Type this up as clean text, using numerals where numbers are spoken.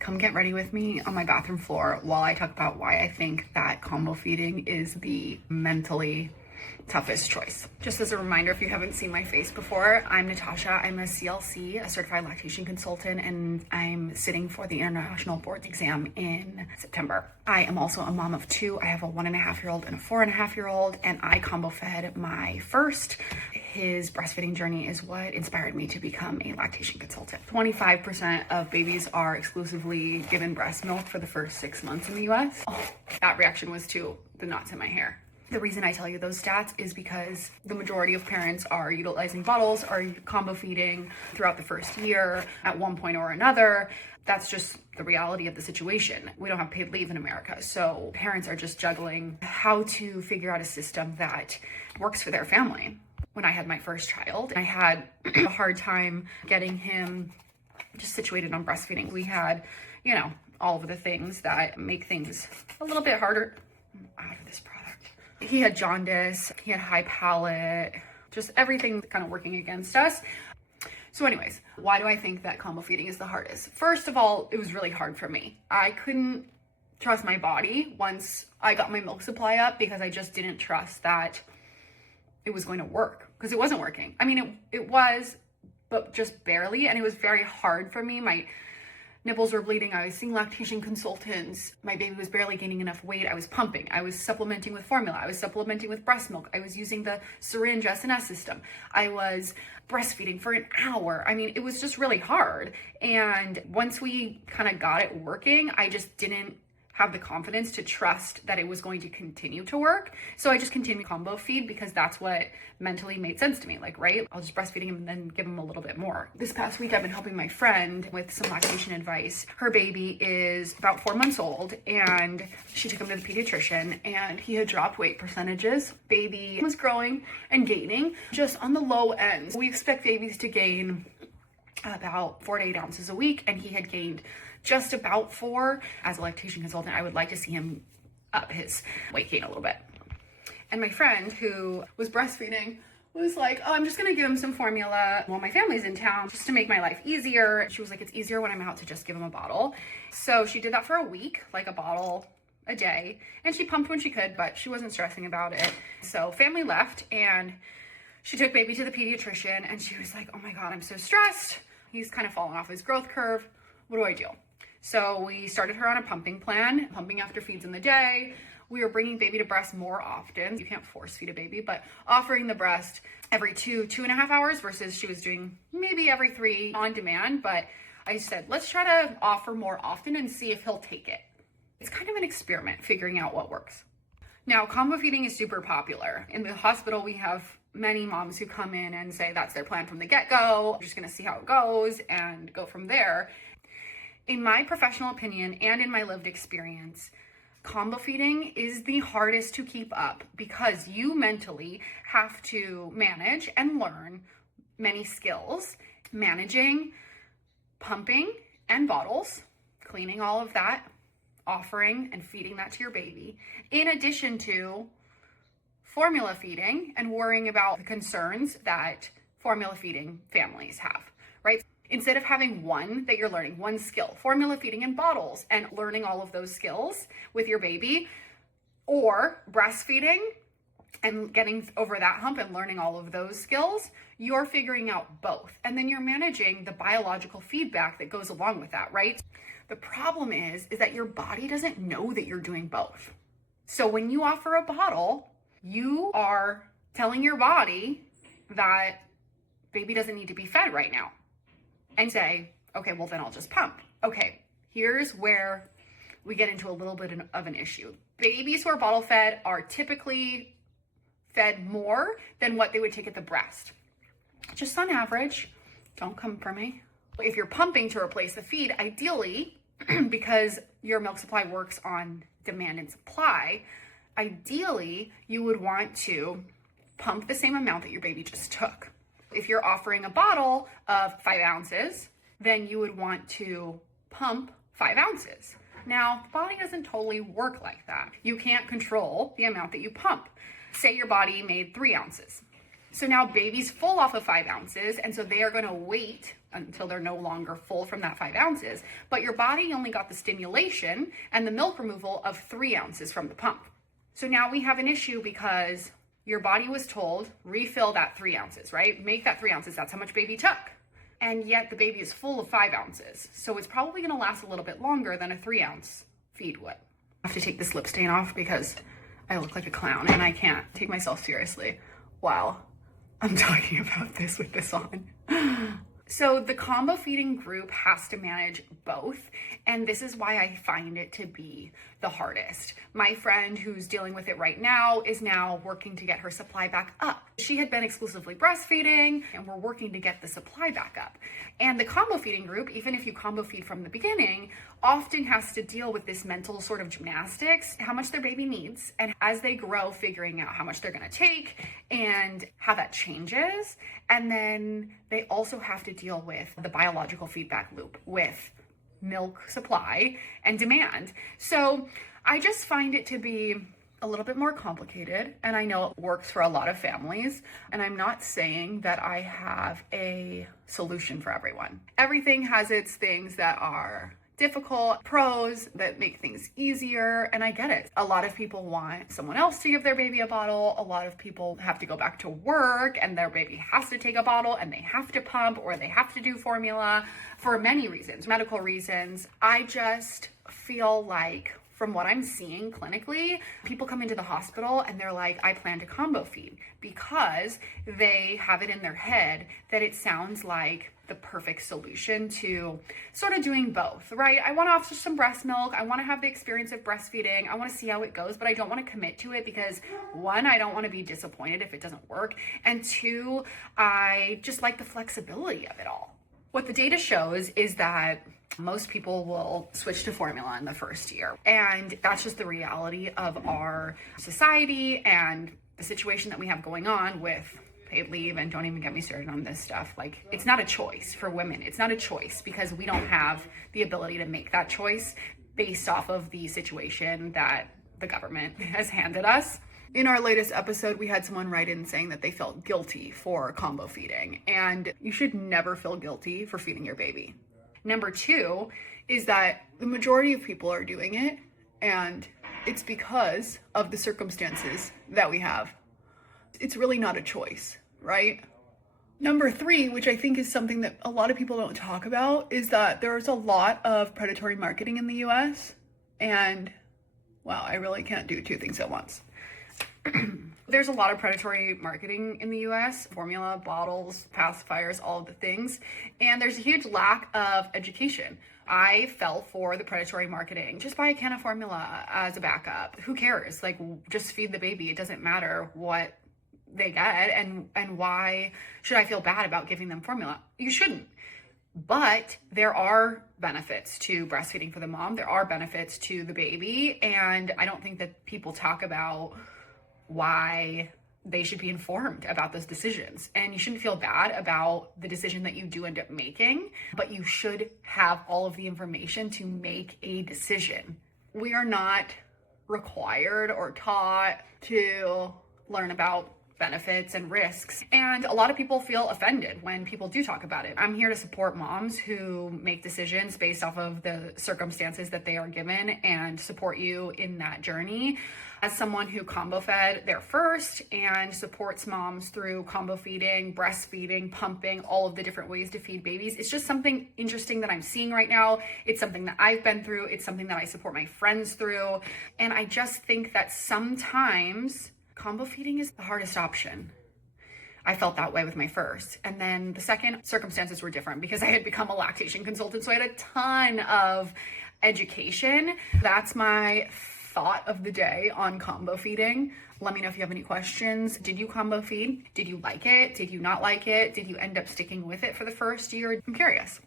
Come get ready with me on my bathroom floor while I talk about why I think that combo feeding is the mentally toughest choice. Just as a reminder, if you haven't seen my face before, I'm Natasha. I'm a CLC, a Certified Lactation Consultant, and I'm sitting for the International Board exam in September. I am also a mom of two. I have a 1.5-year-old and a 4.5-year-old, and I combo fed my first. His breastfeeding journey is what inspired me to become a lactation consultant. 25% of babies are exclusively given breast milk for the first 6 months in the US. Oh, that reaction was to the knots in my hair. The reason I tell you those stats is because the majority of parents are utilizing bottles or combo feeding throughout the first year at one point or another. That's just the reality of the situation. We don't have paid leave in America, so parents are just juggling how to figure out a system that works for their family. When I had my first child, I had a hard time getting him just situated on breastfeeding. We had, all of the things that make things a little bit harder. Out of this product. He had jaundice, he had high palate, just everything kind of working against us. So anyways, why do I think that combo feeding is the hardest? First of all, it was really hard for me. I couldn't trust my body once I got my milk supply up because I just didn't trust that it was going to work because it wasn't working. I mean, it was, but just barely. And it was very hard for me. My nipples were bleeding. I was seeing lactation consultants. My baby was barely gaining enough weight. I was pumping. I was supplementing with formula. I was supplementing with breast milk. I was using the syringe SNS system. I was breastfeeding for an hour. I mean, it was just really hard. And once we kind of got it working, I just didn't have the confidence to trust that it was going to continue to work. So I just continued combo feed because that's what mentally made sense to me. Right? I'll just breastfeed him and then give him a little bit more. This past week, I've been helping my friend with some lactation advice. Her baby is about 4 months old and she took him to the pediatrician and he had dropped weight percentages. Baby was growing and gaining just on the low end. We expect babies to gain about 4 to 8 ounces a week, and he had gained just about 4. As a lactation consultant, I would like to see him up his weight gain a little bit. And my friend who was breastfeeding was like, oh, I'm just gonna give him some formula while my family's in town just to make my life easier. She was like, it's easier when I'm out to just give him a bottle. So she did that for a week, like a bottle a day, and she pumped when she could, but she wasn't stressing about it. So family left and she took baby to the pediatrician and she was like, oh my God, I'm so stressed. He's kind of fallen off his growth curve. What do I do? So we started her on a pumping plan, pumping after feeds in the day. We were bringing baby to breast more often. You can't force feed a baby, but offering the breast every 2.5 hours versus she was doing maybe every 3 on demand. But I said, let's try to offer more often and see if he'll take it. It's kind of an experiment figuring out what works. Now, combo feeding is super popular. In the hospital, we have many moms who come in and say that's their plan from the get-go. I'm just gonna see how it goes and go from there. In my professional opinion and in my lived experience, combo feeding is the hardest to keep up because you mentally have to manage and learn many skills, managing, pumping and bottles, cleaning all of that, offering and feeding that to your baby, in addition to formula feeding and worrying about the concerns that formula feeding families have, right? Instead of having one that you're learning, one skill, formula feeding and bottles and learning all of those skills with your baby, or breastfeeding and getting over that hump and learning all of those skills, you're figuring out both. And then you're managing the biological feedback that goes along with that, right? The problem is that your body doesn't know that you're doing both. So when you offer a bottle, you are telling your body that baby doesn't need to be fed right now and say, okay, well then I'll just pump. Okay, here's where we get into a little bit of an issue. Babies who are bottle fed are typically fed more than what they would take at the breast. Just on average, don't come for me. If you're pumping to replace the feed, ideally, because your milk supply works on demand and supply, ideally, you would want to pump the same amount that your baby just took. If you're offering a bottle of 5 ounces, then you would want to pump 5 ounces. Now, the body doesn't totally work like that. You can't control the amount that you pump. Say your body made 3 ounces. So now baby's full off of 5 ounces, and so they are gonna wait until they're no longer full from that 5 ounces. But your body only got the stimulation and the milk removal of 3 ounces from the pump. So now we have an issue because your body was told, refill that 3 ounces, right? Make that 3 ounces. That's how much baby took. And yet the baby is full of 5 ounces. So it's probably going to last a little bit longer than a 3 ounce feed would. I have to take this lip stain off because I look like a clown and I can't take myself seriously while I'm talking about this with this on. So the combo feeding group has to manage both, and this is why I find it to be the hardest. My friend who's dealing with it right now is now working to get her supply back up. She had been exclusively breastfeeding, and we're working to get the supply back up. And the combo feeding group, even if you combo feed from the beginning, often has to deal with this mental sort of gymnastics, how much their baby needs, and as they grow, figuring out how much they're gonna take and how that changes. And then they also have to deal with the biological feedback loop with milk supply and demand. So I just find it to be a little bit more complicated, and I know it works for a lot of families, and I'm not saying that I have a solution for everyone. Everything has its things that are difficult, pros that make things easier, and I get it. A lot of people want someone else to give their baby a bottle. A lot of people have to go back to work and their baby has to take a bottle and they have to pump or they have to do formula for many reasons, medical reasons. I just feel like from what I'm seeing clinically, people come into the hospital and they're like, I plan to combo feed, because they have it in their head that it sounds like the perfect solution to sort of doing both, right? I want to offer some breast milk. I want to have the experience of breastfeeding. I want to see how it goes, but I don't want to commit to it because 1, I don't want to be disappointed if it doesn't work. And 2, I just like the flexibility of it all. What the data shows is that most people will switch to formula in the first year. And that's just the reality of our society and the situation that we have going on with paid leave. And don't even get me started on this stuff. Like, it's not a choice for women. It's not a choice because we don't have the ability to make that choice based off of the situation that the government has handed us. In our latest episode, we had someone write in saying that they felt guilty for combo feeding, and you should never feel guilty for feeding your baby. Number 2 is that the majority of people are doing it, and it's because of the circumstances that we have. It's really not a choice, right? Number 3, which I think is something that a lot of people don't talk about, is that there's a lot of predatory marketing in the US, and wow, I really can't do 2 things at once. There's a lot of predatory marketing in the US, formula, bottles, pacifiers, all of the things. And there's a huge lack of education. I fell for the predatory marketing. Just buy a can of formula as a backup. Who cares? Like, just feed the baby. It doesn't matter what they get. And why should I feel bad about giving them formula? You shouldn't. But there are benefits to breastfeeding for the mom. There are benefits to the baby. And I don't think that people talk about why they should be informed about those decisions. And you shouldn't feel bad about the decision that you do end up making, but you should have all of the information to make a decision. We are not required or taught to learn about benefits and risks. And a lot of people feel offended when people do talk about it. I'm here to support moms who make decisions based off of the circumstances that they are given and support you in that journey. As someone who combo fed their first and supports moms through combo feeding, breastfeeding, pumping, all of the different ways to feed babies, it's just something interesting that I'm seeing right now. It's something that I've been through. It's something that I support my friends through. And I just think that sometimes combo feeding is the hardest option. I felt that way with my first. And then the second, circumstances were different because I had become a lactation consultant. So I had a ton of education. That's my thought of the day on combo feeding. Let me know if you have any questions. Did you combo feed? Did you like it? Did you not like it? Did you end up sticking with it for the first year? I'm curious.